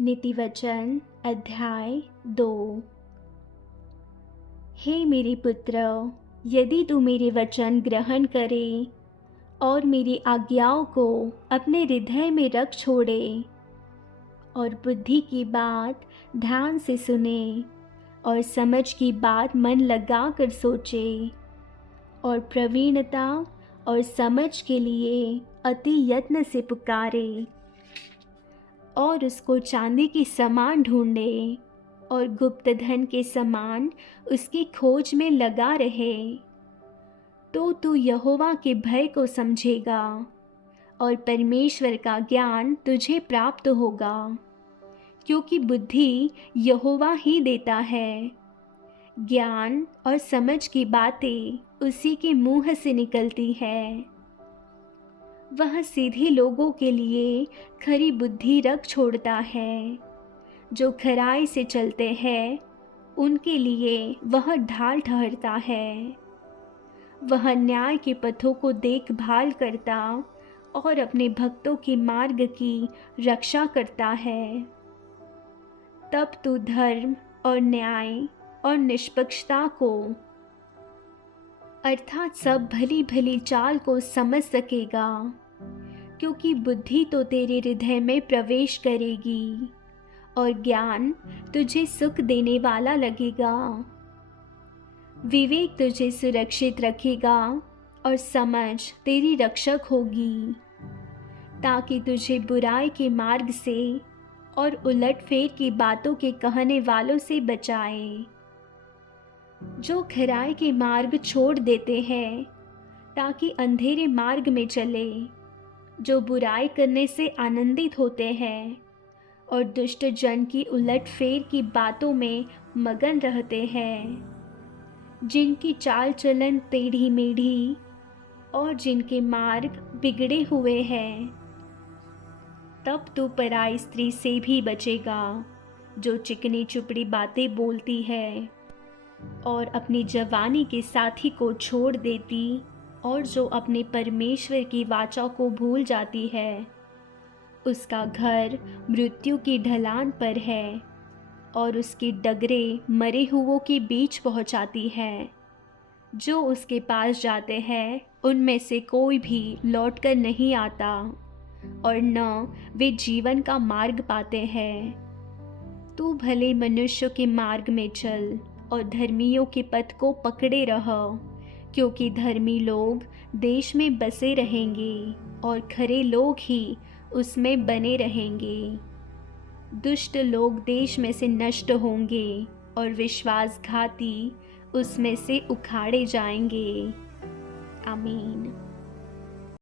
नीतिवचन अध्याय 2। हे मेरे पुत्र, यदि तू मेरे वचन ग्रहण करे और मेरी आज्ञाओं को अपने हृदय में रख छोड़े और बुद्धि की बात ध्यान से सुने और समझ की बात मन लगा कर सोचे और प्रवीणता और समझ के लिए अति यत्न से पुकारे और उसको चांदी के समान ढूंढे और गुप्त धन के समान उसकी खोज में लगा रहे, तो तू यहोवा के भय को समझेगा और परमेश्वर का ज्ञान तुझे प्राप्त होगा, क्योंकि बुद्धि यहोवा ही देता है। ज्ञान और समझ की बातें उसी के मुंह से निकलती है। वह सीधे लोगों के लिए खरी बुद्धि रख छोड़ता है। जो खराई से चलते हैं उनके लिए वह ढाल ठहरता है। वह न्याय के पथों को देखभाल करता और अपने भक्तों के मार्ग की रक्षा करता है। तब तू धर्म और न्याय और निष्पक्षता को अर्थात सब भली भली चाल को समझ सकेगा, क्योंकि बुद्धि तो तेरे हृदय में प्रवेश करेगी और ज्ञान तुझे सुख देने वाला लगेगा। विवेक तुझे सुरक्षित रखेगा और समझ तेरी रक्षक होगी, ताकि तुझे बुराई के मार्ग से और उलटफेर की बातों के कहने वालों से बचाए। जो खराई के मार्ग छोड़ देते हैं ताकि अंधेरे मार्ग में चले, जो बुराई करने से आनंदित होते हैं और दुष्ट जन की उलटफेर की बातों में मगन रहते हैं, जिनकी चाल चलन टेढ़ी मेढ़ी और जिनके मार्ग बिगड़े हुए हैं। तब तू पराई स्त्री से भी बचेगा, जो चिकनी चुपड़ी बातें बोलती है और अपनी जवानी के साथी को छोड़ देती और जो अपने परमेश्वर की वाचा को भूल जाती है। उसका घर मृत्यु की ढलान पर है और उसकी डगरें मरे हुओं के बीच पहुंचाती है। जो उसके पास जाते हैं उनमें से कोई भी लौटकर नहीं आता और न वे जीवन का मार्ग पाते हैं। तू भले मनुष्य के मार्ग में चल और धर्मियों के पथ को पकड़े रह, क्योंकि धर्मी लोग देश में बसे रहेंगे और खरे लोग ही उसमें बने रहेंगे। दुष्ट लोग देश में से नष्ट होंगे और विश्वासघाती उसमें से उखाड़े जाएंगे। आमीन।